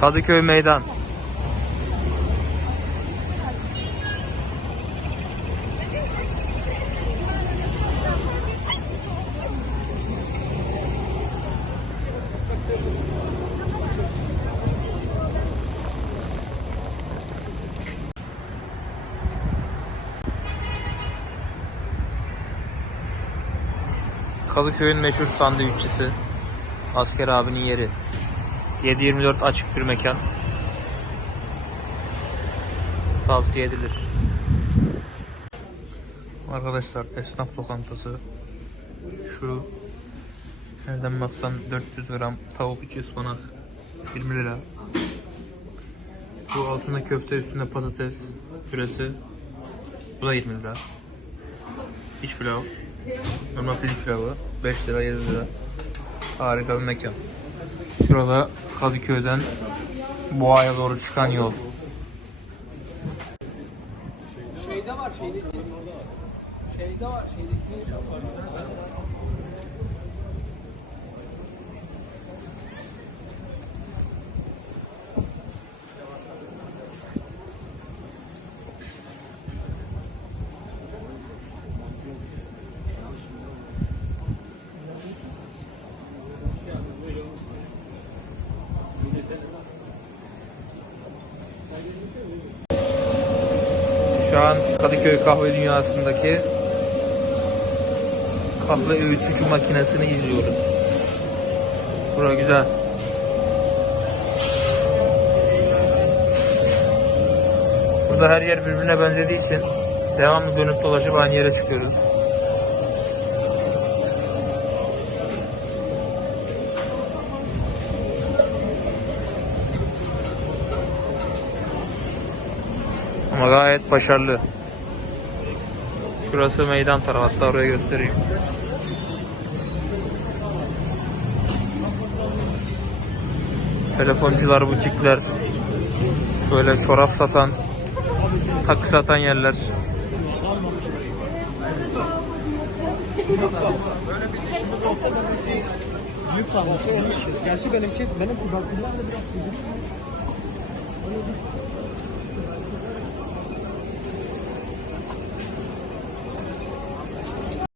Kadıköy Meydan. Kadıköy'ün meşhur sandviççisi. Asker abinin yeri. 7-24 açık bir mekan. Tavsiye edilir. Arkadaşlar esnaf lokantası. Şu nereden baksan 400 gram tavuk içi ıspanak 20 lira. Bu altında köfte üstünde patates püresi. Bu da 20 lira. İç pilav. Normal pirinç pilavı 5 lira 7 lira. Harika bir mekan. Şurada Kadıköy'den Boğa'ya doğru çıkan yol. Şeyde var şeyde. Şeyde var şeydeki. Şu an Kadıköy kahve dünyasındaki kahve öğütücü makinesini izliyoruz. Bura güzel. Burada her yer birbirine benzediği için devamlı dönüp dolaşıp aynı yere çıkıyoruz. Ama gayet başarılı. Şurası meydan tarafı. Hatta oraya göstereyim. Telefoncular, butikler, böyle çorap satan, takı satan yerler. Büyük kalmış. Gerçi benimki benim kulaklarımda biraz.